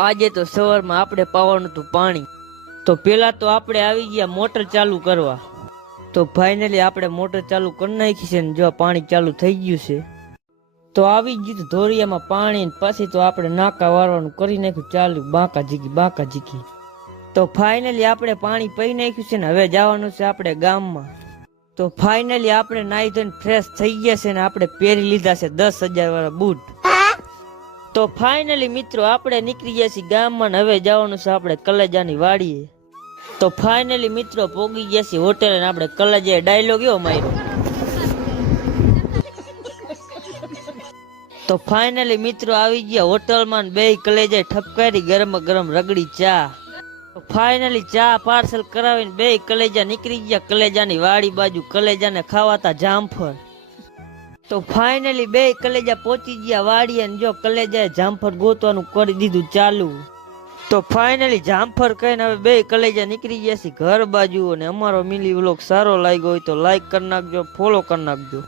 આજે તો સવારમાં આપણે પાવાનું હતું પાણી, તો પેલા તો આપણે આવી ગયા મોટર ચાલુ કરવા। તો ફાઇનલી આપણે મોટર ચાલુ કરી નાખી છે ને જો પાણી ચાલુ થઈ ગયું છે। તો આવી ગયું ધોરિયામાં પાણી, પછી તો આપણે નાકા વારવાનું કરી નાખ્યું ચાલુ, બાંકા ઝીકી। તો ફાઇનલી આપણે પાણી પી નાખ્યું છે ને હવે જવાનું છે આપણે ગામમાં। તો ફાઇનલી આપણે નાઈ ધોઈને ફ્રેશ થઈ ગયા છે ને આપણે પહેરી લીધા છે 10,000 વાળા બૂટ। તો ફાઇનલી મિત્રો આપણે નીકળી ગયા છીએ ગામમાં, હવે જવાનું છે આપણે કલેજાની વાડીએ। તો ફાઇનલી મિત્રો પોગી ગયા છીએ હોટેલ, અને આપણે કલેજાએ ડાયલોગ એવો માર્યો। તો ફાઇનલી મિત્રો આવી ગયા હોટલમાં, બે કલેજાએ ઠપકારી ગરમ ગરમ રગડી ચા। તો ફાઇનલી ચા પાર્સલ કરાવીને બે કલેજા નીકળી ગયા કલેજાની વાડી બાજુ, કલેજાને ખાવાતા જામફળ। તો ફાઇનલી બે કલેજા પહોંચી ગયા વાડી, અને જો કલેજાએ જામફળ ગોતવાનું કરી દીધું ચાલુ। તો ફાઇનલી જામફળ કહીને હવે બે કલેજા નીકળી ગયા છે ઘર બાજુ। અને અમારો મિની વ્લોગ સારો લાગ્યો હોય તો લાઈક કરી નાખજો, ફોલો કરી નાખજો।